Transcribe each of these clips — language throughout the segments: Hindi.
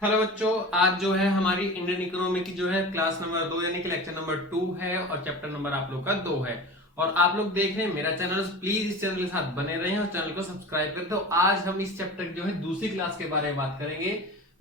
हेलो बच्चों, आज जो है हमारी इंडियन इकोनॉमी की जो है क्लास नंबर 2 यानी कि लेक्चर नंबर 2 है और चैप्टर नंबर आप लोग का 2 है। और आप लोग देख रहे हैं मेरा चैनल, प्लीज इस चैनल के साथ बने रहें और चैनल को सब्सक्राइब करें। तो आज हम इस चैप्टर की जो है दूसरी क्लास के बारे में बात करेंगे,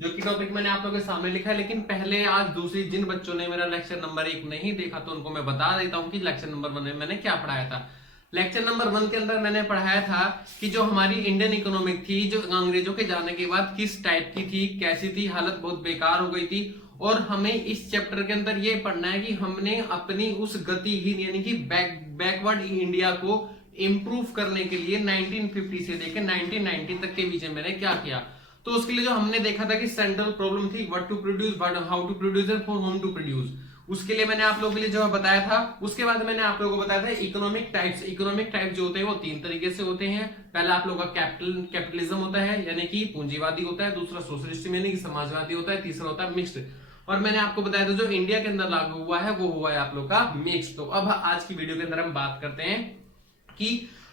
जो कि टॉपिक मैंने आप लोगों के सामने लिखा है। लेकिन पहले आज दूसरी जिन बच्चों ने मेरा लेक्चर नंबर 1 नहीं देखा तो उनको मैं बता देता हूँ कि लेक्चर नंबर 1 में मैंने क्या पढ़ाया था। लेक्चर नंबर 1 के अंदर मैंने पढ़ाया था कि जो हमारी इंडियन इकोनॉमिक थी, जो अंग्रेजों के जाने के बाद किस टाइप की थी, कैसी थी, हालत बहुत बेकार हो गई थी। और हमें इस चैप्टर के अंदर ये पढ़ना है कि हमने अपनी उस गतिहीन यानी कि बैकवर्ड इंडिया को इंप्रूव करने के लिए 1950 से लेकर 1990 तक के बीच में मैंने क्या किया। तो उसके लिए जो हमने देखा था कि सेंट्रल प्रॉब्लम थी what to produce, how to produce and for whom to produce, उसके लिए मैंने आप लोगों के लिए जो है बताया था। उसके बाद मैंने आप लोगों को बताया था इकोनॉमिक टाइप्स। इकोनॉमिक टाइप जो होते हैं वो 3 तरीके से होते हैं। पहला आप लोगों का कैपिटलिज्म होता है यानी कि पूंजीवादी होता है, दूसरा सोशलिस्ट यानी कि समाजवादी होता है, तीसरा होता है मिक्स्ड। और मैंने आपको बताया था जो इंडिया के अंदर लागू हुआ है वो हुआ है आप लोग का मिक्स। तो अब आज की वीडियो के अंदर हम बात करते हैं कि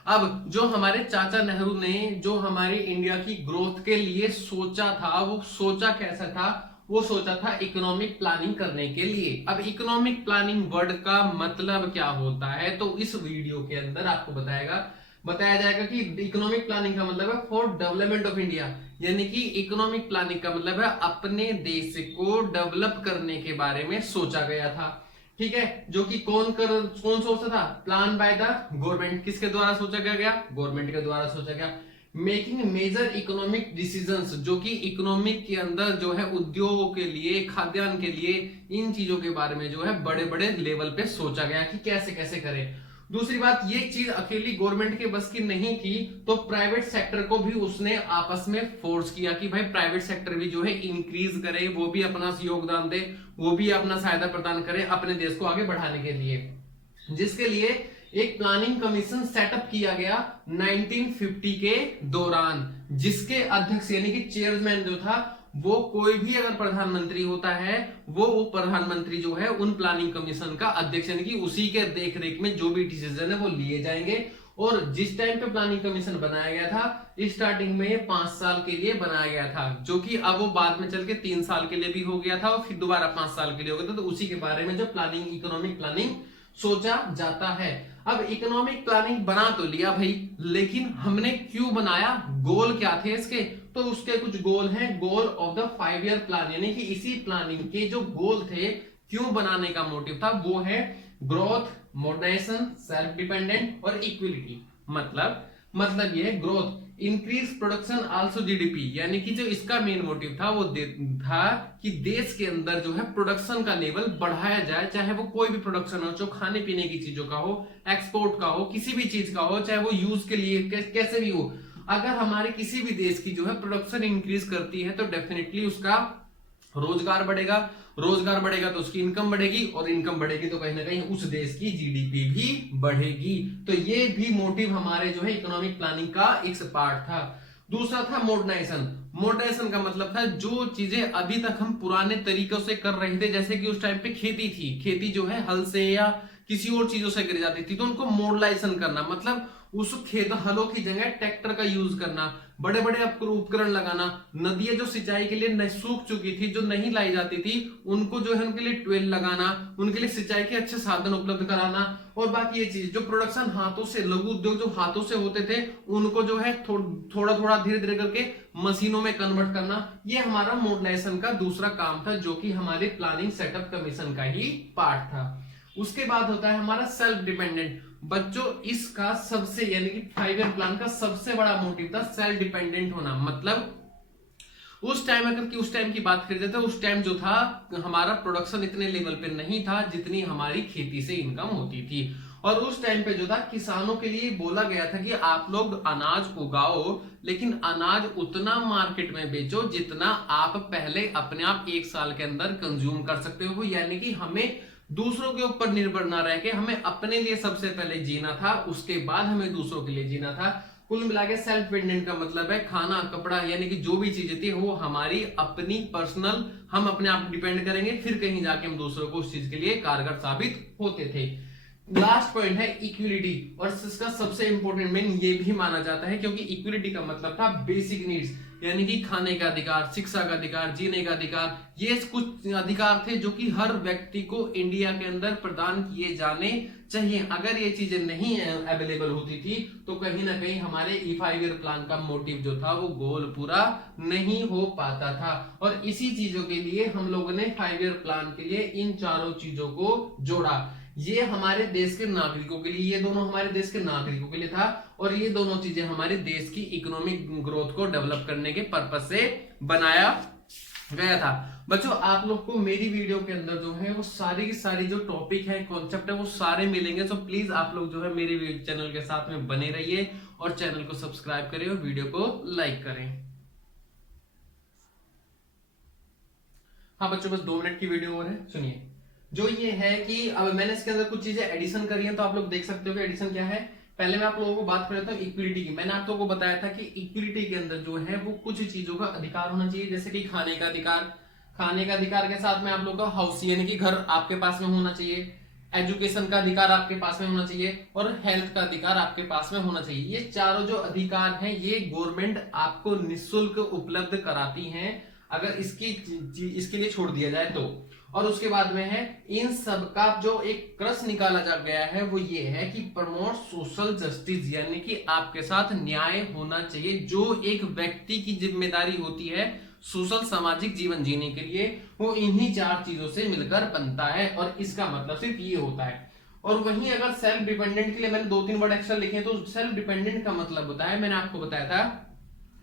अब जो हमारे चाचा नेहरू ने जो हमारे इंडिया की ग्रोथ के लिए सोचा था, वो सोचा कैसा था? वो सोचा था इकोनॉमिक प्लानिंग करने के लिए। अब इकोनॉमिक प्लानिंग वर्ड का मतलब क्या होता है, तो इस वीडियो के अंदर आपको बताया जाएगा कि इकोनॉमिक प्लानिंग का मतलब है फॉर डेवलपमेंट ऑफ इंडिया, यानी कि इकोनॉमिक प्लानिंग का मतलब है अपने देश को डेवलप करने के बारे में सोचा गया था। ठीक है, जो कि कौन सोचा था? Plan by the government. किसके द्वारा सोचा गया? गवर्नमेंट के द्वारा सोचा गया। मेकिंग मेजर इकोनॉमिक डिसीजंस, जो कि इकोनॉमिक के अंदर जो है उद्योगों के लिए, खाद्यान्न के लिए, इन चीजों के बारे में जो है बड़े बड़े लेवल पे सोचा गया कि कैसे कैसे करें। दूसरी बात, ये चीज अकेली गवर्नमेंट के बस की नहीं थी, तो प्राइवेट सेक्टर को भी उसने आपस में फोर्स किया कि भाई प्राइवेट सेक्टर भी जो है इंक्रीज करे, वो भी अपना योगदान दे, वो भी अपना सहायता प्रदान करे अपने देश को आगे बढ़ाने के लिए। जिसके लिए एक प्लानिंग कमीशन सेटअप किया गया 1950 के दौरान, जिसके अध्यक्ष यानी कि चेयरमैन जो था वो कोई भी अगर प्रधानमंत्री होता है, वो प्रधानमंत्री जो है उन प्लानिंग कमीशन का अध्यक्ष, यानी कि उसी के देखरेख में जो भी डिसीजन है वो लिए जाएंगे। और जिस टाइम पे प्लानिंग कमीशन बनाया गया था, स्टार्टिंग में 5 साल के लिए बनाया गया था, जो कि अब वो बाद में चल के 3 साल के लिए भी हो गया था और फिर दोबारा 5 साल के लिए हो गया था। तो उसी के बारे में जो प्लानिंग, इकोनॉमिक प्लानिंग सोचा जाता है। अब इकोनॉमिक प्लानिंग बना तो लिया भाई, लेकिन हमने क्यों बनाया? गोल क्या थे इसके? तो उसके कुछ गोल हैं। Goal of the 5 year plan, यानी कि इसी प्लानिंग के जो गोल थे, क्यों बनाने का मोटिव था, वो है ग्रोथ, मॉडर्नाइजेशन, सेल्फ डिपेंडेंट और इक्विलिटी। मतलब ये growth, increase production also GDP, यानी कि जो इसका मेन मोटिव था वो था कि देश के अंदर जो है प्रोडक्शन का लेवल बढ़ाया जाए, चाहे वो कोई भी प्रोडक्शन हो, जो खाने पीने की चीजों का हो, एक्सपोर्ट का हो, किसी भी चीज का हो, चाहे वो यूज के लिए कैसे भी हो। अगर हमारे किसी भी देश की जो है प्रोडक्शन इंक्रीज करती है तो डेफिनेटली उसका रोजगार बढ़ेगा, रोजगार बढ़ेगा तो उसकी इनकम बढ़ेगी, और इनकम बढ़ेगी तो कहीं ना कहीं उस देश की जीडीपी भी बढ़ेगी। तो ये भी मोटिव हमारे जो है इकोनॉमिक प्लानिंग का एक पार्ट था। दूसरा था मॉडर्नाइजेशन। मॉडर्नाइजेशन का मतलब था जो चीजें अभी तक हम पुराने तरीकों से कर रहे थे, जैसे कि उस टाइम पे खेती थी, खेती जो है हल से या किसी और चीजों से करी जाती थी, तो उनको मॉडर्नाइजेशन करना, मतलब उस खेत हलों की जगह ट्रैक्टर का यूज करना, बड़े बड़े उपकरण लगाना, नदियां जो सिंचाई के लिए सूख चुकी थी, जो नहीं लाई जाती थी, उनको जो है उनके लिए ट्वेल लगाना, उनके लिए सिंचाई के अच्छे साधन उपलब्ध कराना। और बाकी ये चीज जो प्रोडक्शन हाथों से, लघु उद्योग जो हाथों से होते थे, उनको जो है थोड़ा थोड़ा धीरे धीरे करके मशीनों में कन्वर्ट करना, ये हमारा मॉडर्नाइजेशन का दूसरा काम था, जो कि हमारे प्लानिंग सेटअप कमीशन का ही पार्ट था। उसके बाद होता है हमारा सेल्फ डिपेंडेंट। बच्चों इसका सबसे, यानी कि 5 ईयर प्लान का सबसे बड़ा मोटिव था सेल्फ डिपेंडेंट होना। मतलब उस टाइम, अगर कि उस टाइम की बात करी जाए तो उस टाइम जो था हमारा प्रोडक्शन इतने लेवल पे नहीं था जितनी हमारी खेती से इनकम होती थी। और उस टाइम पे जो था किसानों के लिए बोला गया था कि आप लोग अनाज उगाओ, लेकिन अनाज उतना मार्केट में बेचो जितना आप पहले अपने आप 1 साल के अंदर कंज्यूम कर सकते हो। यानी कि हमें दूसरों के ऊपर निर्भर ना रह के हमें अपने लिए सबसे पहले जीना था, उसके बाद हमें दूसरों के लिए जीना था। कुल मिला के सेल्फ डिपेंडेंट का मतलब है खाना, कपड़ा, यानी कि जो भी चीजें थी वो हमारी अपनी पर्सनल, हम अपने आप डिपेंड करेंगे, फिर कहीं जाके हम दूसरों को उस चीज के लिए कारगर साबित होते थे। लास्ट पॉइंट है इक्विलिटी, और इसका सबसे इंपॉर्टेंट मेन ये भी माना जाता है, क्योंकि इक्विलिटी का मतलब था बेसिक नीड्स, यानी कि खाने का अधिकार, शिक्षा का अधिकार, जीने का अधिकार, ये कुछ अधिकार थे जो कि हर व्यक्ति को इंडिया के अंदर प्रदान किए जाने चाहिए। अगर ये चीजें नहीं अवेलेबल होती थी तो कहीं ना कहीं हमारे 5 ईयर प्लान का मोटिव जो था वो गोल पूरा नहीं हो पाता था। और इसी चीजों के लिए हम लोगों ने 5 ईयर प्लान के लिए इन चारों चीजों को जोड़ा। ये हमारे देश के नागरिकों के लिए, ये दोनों हमारे देश के नागरिकों के लिए था, और ये दोनों चीजें हमारे देश की इकोनॉमिक ग्रोथ को डेवलप करने के पर्पस से बनाया गया था। बच्चों आप लोग को मेरी वीडियो के अंदर जो है वो सारी की सारी जो टॉपिक है, कॉन्सेप्ट है, वो सारे मिलेंगे। सो प्लीज आप लोग जो है मेरे चैनल के साथ में बने रहिए और चैनल को सब्सक्राइब करें और वीडियो को लाइक करें। हाँ बच्चों बस 2 मिनट की वीडियो और है, सुनिए। जो ये है कि अब मैंने इसके अंदर कुछ चीजें एडिशन करी है, तो आप लोग देख सकते हो कि एडिशन क्या है। पहले मैं आप लोगों को बात कर लेता हूँ इक्विलिटी की। मैंने आप लोगों को बताया था कि इक्विलिटी के अंदर जो है वो कुछ चीजों का अधिकार होना चाहिए, जैसे कि खाने का अधिकार। खाने का अधिकार के साथ में आप लोगों का हाउस यानी कि घर आपके पास में होना चाहिए, एजुकेशन का अधिकार आपके पास में होना चाहिए, और हेल्थ का अधिकार आपके पास में होना चाहिए। ये चारों जो अधिकार हैं ये गवर्नमेंट आपको निःशुल्क उपलब्ध कराती हैं अगर इसके लिए छोड़ दिया जाए तो। और उसके बाद में है इन सब का जो एक क्रस निकाला जा गया है वो ये है कि प्रमोट सोशल जस्टिस, यानी कि आपके साथ न्याय होना चाहिए। जो एक व्यक्ति की जिम्मेदारी होती है सोशल सामाजिक जीवन जीने के लिए, वो इन्हीं 4 चीजों से मिलकर बनता है। और इसका मतलब सिर्फ ये होता है। और वहीं अगर सेल्फ डिपेंडेंट के लिए मैंने 2-3 वर्ड एक्स्ट्रा लिखे हैं, तो सेल्फ डिपेंडेंट का मतलब होता है, मैंने आपको बताया था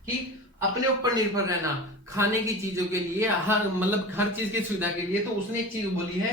कि अपने ऊपर निर्भर रहना खाने की चीजों के लिए, हर चीज की सुविधा के लिए। तो उसने एक चीज बोली है,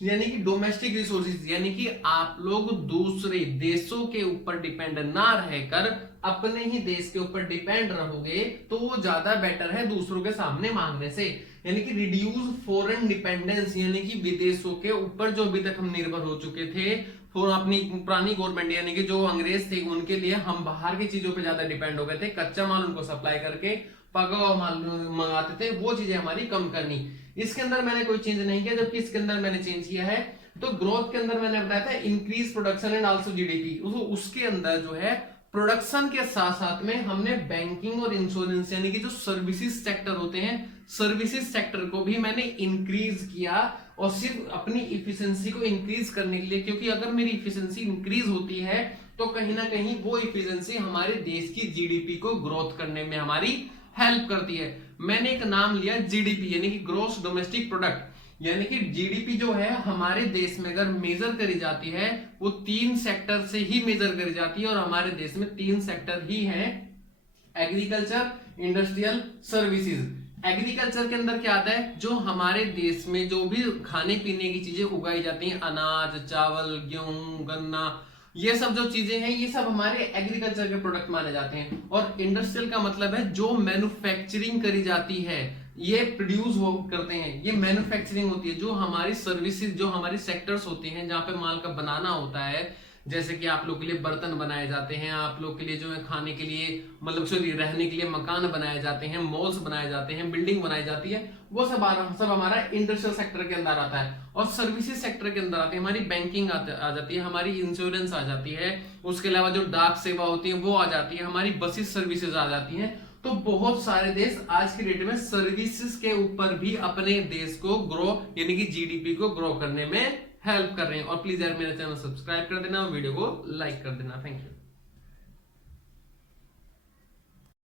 यानी कि डोमेस्टिक रिसोर्सेज, यानी कि आप लोग दूसरे देशों के ऊपर डिपेंड ना रहकर अपने ही देश के ऊपर डिपेंड रहोगे तो वो ज्यादा बेटर है दूसरों के सामने मांगने से। यानी कि रिड्यूस फॉरेन डिपेंडेंस, यानी कि विदेशों के ऊपर जो अभी तक हम निर्भर हो चुके थे अपनी पुरानी गवर्नमेंट यानी कि जो अंग्रेज थे उनके लिए, हम बाहर की चीजों पे ज्यादा डिपेंड हो गए थे। कच्चा माल उनको सप्लाई करके पका हुआ माल मंगाते थे, वो चीजें हमारी कम करनी। इसके अंदर मैंने कोई चेंज नहीं किया, जबकि इसके अंदर मैंने चेंज किया है। तो ग्रोथ के अंदर मैंने बताया था increase production and also GDP. उसके अंदर जो है प्रोडक्शन के साथ साथ में हमने बैंकिंग और इंश्योरेंस यानी कि जो सर्विसेज सेक्टर होते हैं, सर्विसेज सेक्टर को भी मैंने इंक्रीज किया, और सिर्फ अपनी इफिशिएंसी को इंक्रीज करने के लिए। क्योंकि अगर मेरी इफिशिएंसी इंक्रीज होती है तो कहीं ना कहीं वो इफिशिएंसी हमारे देश की जीडीपी को ग्रोथ करने में हमारी हेल्प करती है। मैंने एक नाम लिया जीडीपी, यानी कि ग्रोस डोमेस्टिक प्रोडक्ट। यानी कि जीडीपी जो है हमारे देश में अगर मेजर करी जाती है वो 3 सेक्टर से ही मेजर करी जाती है, और हमारे देश में 3 सेक्टर ही है, एग्रीकल्चर, इंडस्ट्रियल, सर्विसेज। एग्रीकल्चर के अंदर क्या आता है, जो हमारे देश में जो भी खाने पीने की चीजें उगाई जाती हैं, अनाज, चावल, गेहूं, गन्ना, ये सब जो चीजें हैं ये सब हमारे एग्रीकल्चर के प्रोडक्ट माने जाते हैं। और इंडस्ट्रियल का मतलब है जो मैन्युफैक्चरिंग करी जाती है, ये प्रोड्यूस वो करते हैं, ये मैन्युफैक्चरिंग होती है। जो हमारी सर्विसेज, जो हमारी सेक्टर्स होती हैं जहां पे माल का बनाना होता है, जैसे कि आप लोग के लिए बर्तन बनाए जाते हैं, आप लोग के लिए जो है खाने के लिए रहने के लिए मकान बनाए जाते हैं, मॉल्स बनाए जाते हैं, बिल्डिंग बनाई जाती है, वो सब हमारा इंडस्ट्रियल सेक्टर के अंदर आता है। और सर्विसेज सेक्टर के अंदर आती है हमारी बैंकिंग आ जाती है, हमारी इंश्योरेंस आ जाती है, उसके अलावा जो डाक सेवा होती है वो आ जाती है, हमारी बसेस सर्विसेज आ जाती है। तो बहुत सारे देश आज की डेट में सर्विसेज के ऊपर भी अपने देश को ग्रो यानी कि जीडीपी को ग्रो करने में हेल्प कर रहे हैं। और प्लीज यार मेरा चैनल सब्सक्राइब कर देना और वीडियो को लाइक कर देना। Thank you.